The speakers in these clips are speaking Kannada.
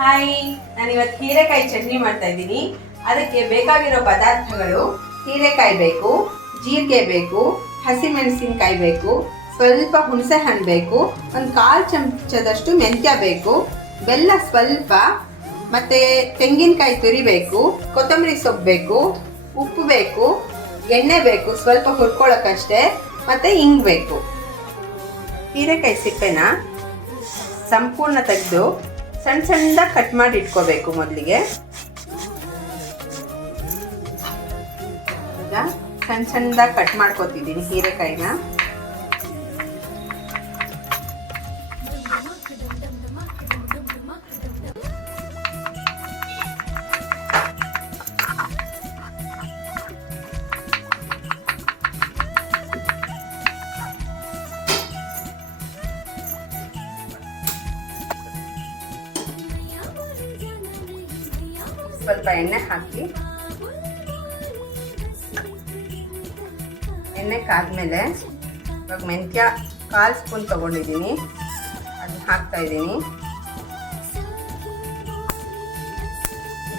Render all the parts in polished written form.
ಹಾಯ್, ನಾನು ಇವತ್ತು ಹೀರೆಕಾಯಿ ಚಟ್ನಿ ಮಾಡ್ತಾ ಇದ್ದೀನಿ. ಅದಕ್ಕೆ ಬೇಕಾಗಿರೋ ಪದಾರ್ಥಗಳು: ಹೀರೆಕಾಯಿ ಬೇಕು, ಜೀರಿಗೆ ಬೇಕು, ಹಸಿಮೆಣಸಿನಕಾಯಿ ಬೇಕು, ಸ್ವಲ್ಪ ಹುಣಸೆ ಹಣ್ಣು ಬೇಕು, ಒಂದು 1/4 ಚಮಚದಷ್ಟು ಮೆಂತ್ಯ ಬೇಕು, ಬೆಲ್ಲ ಸ್ವಲ್ಪ, ಮತ್ತು ತೆಂಗಿನಕಾಯಿ ತುರಿಬೇಕು, ಕೊತ್ತಂಬರಿ ಸೊಪ್ಪು ಬೇಕು, ಉಪ್ಪು ಬೇಕು, ಎಣ್ಣೆ ಬೇಕು ಸ್ವಲ್ಪ ಹುರ್ಕೊಳ್ಳೋಕ್ಕಷ್ಟೇ, ಮತ್ತು ಹಿಂಗೆ ಬೇಕು. ಹೀರೆಕಾಯಿ ಸಿಪ್ಪೆನ ಸಂಪೂರ್ಣ ತೆಗೆದು ಸಣ್ಣ ಸಣ್ಣದಾಗಿ ಕಟ್ ಮಾಡಿ ಇಟ್ಕೋಬೇಕು. ಮೊದಲಿಗೆ ಈಗ ಸಣ್ಣ ಸಣ್ಣದಾಗಿ ಕಟ್ ಮಾಡ್ಕೊತಿದ್ದೀನಿ ಹೀರೆಕಾಯಿನ. ಸ್ವಲ್ಪ ಎಣ್ಣೆ ಹಾಕಿ, ಎಣ್ಣೆ ಕಾದ್ಮೇಲೆ ಇವಾಗ ಮೆಂತ್ಯ 1/4 ಸ್ಪೂನ್ ತೊಗೊಂಡಿದ್ದೀನಿ, ಅದನ್ನ ಹಾಕ್ತಾ ಇದ್ದೀನಿ.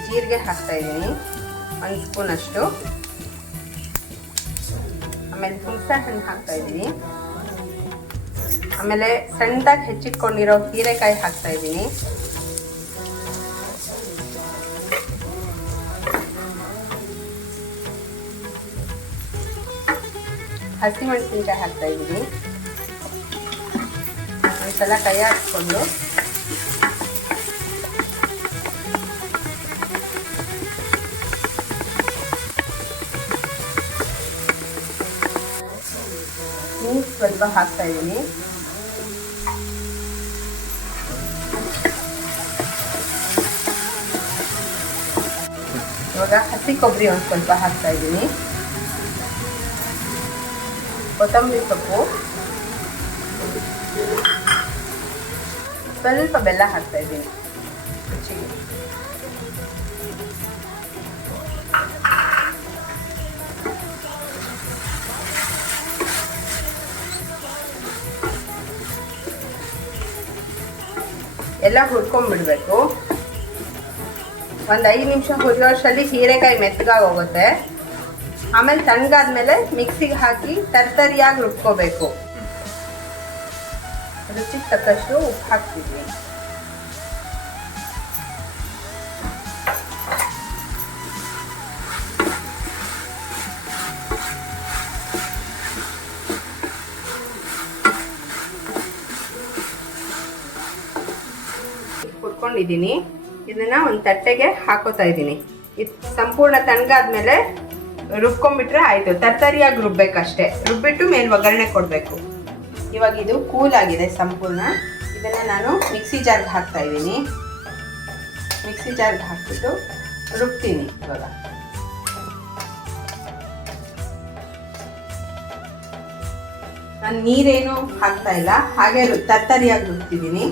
ಜೀರಿಗೆ ಹಾಕ್ತಾ ಇದ್ದೀನಿ 1 ಸ್ಪೂನ್ ಅಷ್ಟು. ಆಮೇಲೆ ಹುಣಸೆ ಹಣ್ಣು ಹಾಕ್ತಾ ಇದ್ದೀನಿ. ಆಮೇಲೆ ಸಣ್ಣದಾಗಿ ಹೆಚ್ಚಿಟ್ಕೊಂಡಿರೋ ಹೀರೆಕಾಯಿ ಹಾಕ್ತಾ ಇದ್ದೀನಿ. ಹಸಿಮೆಣಸಿನಕಾಯಿ ಹಾಕ್ತಾ ಇದ್ದೀನಿ. ಒಂದ್ಸಲ ಕೈ ಹಾಕ್ಕೊಂಡು ನೀರು ಸ್ವಲ್ಪ ಹಾಕ್ತಾ ಇದ್ದೀನಿ. ಇವಾಗ ಹಸಿ ಕೊಬ್ಬರಿ ಒಂದು ಸ್ವಲ್ಪ ಹಾಕ್ತಾ ಇದ್ದೀನಿ. ಕೊತ್ತಂಬರಿ ಸೊಪ್ಪು, ಸ್ವಲ್ಪ ಬೆಲ್ಲ ಹಾಕ್ತಾ ಇದ್ದೀನಿ ರುಚಿಗೆ. ಎಲ್ಲ ಹುರ್ಕೊಂಡ್ಬಿಡ್ಬೇಕು. ಒಂದು 5 ನಿಮಿಷ ಹುರಿಯೋಷ್ಟರಲ್ಲಿ ಹೀರೆಕಾಯಿ ಮೆತ್ತಗಾಗಿ ಹೋಗುತ್ತೆ. ಆಮೇಲೆ ತಣ್ಣಗಾದ್ಮೇಲೆ ಮಿಕ್ಸಿಗೆ ಹಾಕಿ ತರ್ತರಿಯಾಗಿ ರುಬ್ಕೋಬೇಕು. ರುಚಿಗೆ ತಕ್ಕಷ್ಟು ಉಪ್ಪು ಹಾಕ್ತಿದ್ವಿ. ಹುರ್ಕೊಂಡಿದ್ದೀನಿ. ಇದನ್ನ ಒಂದು ತಟ್ಟೆಗೆ ಹಾಕೋತಾ ಇದ್ದೀನಿ. ಇದು ಸಂಪೂರ್ಣ ತಣ್ಣಗಾದ್ಮೇಲೆ ರುಬ್ಕೊಂಡ್ಬಿಟ್ರೆ ಆಯಿತು. ತರ್ತರಿಯಾಗಿ ರುಬ್ಬೇಕಷ್ಟೇ. ರುಬ್ಬಿಟ್ಟು ಮೇಲೆ ಒಗ್ಗರಣೆ ಕೊಡಬೇಕು. ಇವಾಗ ಇದು ಕೂಲ್ ಆಗಿದೆ ಸಂಪೂರ್ಣ. ಇದನ್ನು ನಾನು ಮಿಕ್ಸಿ ಜಾರ್ಗೆ ಹಾಕ್ತಾ ಇದ್ದೀನಿ. ಮಿಕ್ಸಿ ಜಾರ್ಗೆ ಹಾಕ್ಬಿಟ್ಟು ರುಬ್ತೀನಿ. ಇವಾಗ ನಾನು ನೀರೇನು ಹಾಕ್ತಾ ಇಲ್ಲ, ಹಾಗೆ ತರ್ತರಿಯಾಗಿ ರುಬ್ತಿದ್ದೀನಿ.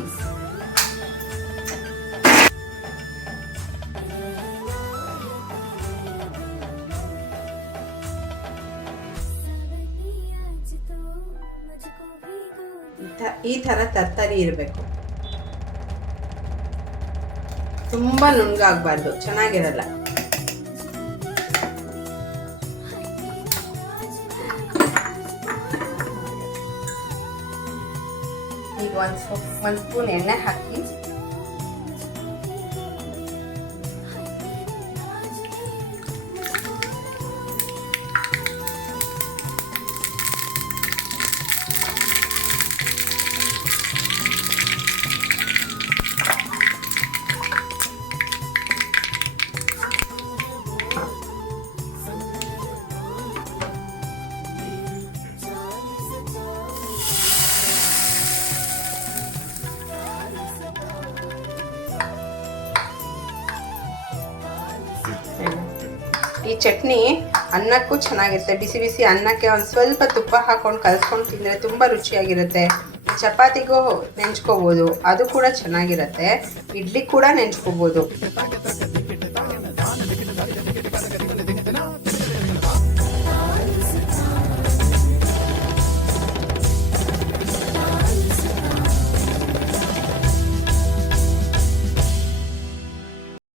ಈ ಥರ ತರ್ತರಿ ಇರಬೇಕು. ತುಂಬ ನುಣ್ಣಗಾಗಬಾರ್ದು, ಚೆನ್ನಾಗಿರಲ್ಲ. ಈಗ ಒಂದು ಸ್ಪೂನ್ ಎಣ್ಣೆ ಹಾಕಿ ಈ ಚಟ್ನಿ ಅನ್ನಕ್ಕೂ ಚೆನ್ನಾಗಿರುತ್ತೆ. ಬಿಸಿ ಬಿಸಿ ಅನ್ನಕ್ಕೆ ಒಂದು ಸ್ವಲ್ಪ ತುಪ್ಪ ಹಾಕೊಂಡು ಕಲಿಸ್ಕೊಂಡು ತಿಂದರೆ ತುಂಬ ರುಚಿಯಾಗಿರುತ್ತೆ. ಚಪಾತಿಗೂ ನೆಂಚ್ಕೋಬೋದು, ಅದು ಕೂಡ ಚೆನ್ನಾಗಿರುತ್ತೆ. ಇಡ್ಲಿ ಕೂಡ ನೆಂಚ್ಕೋಬೋದು.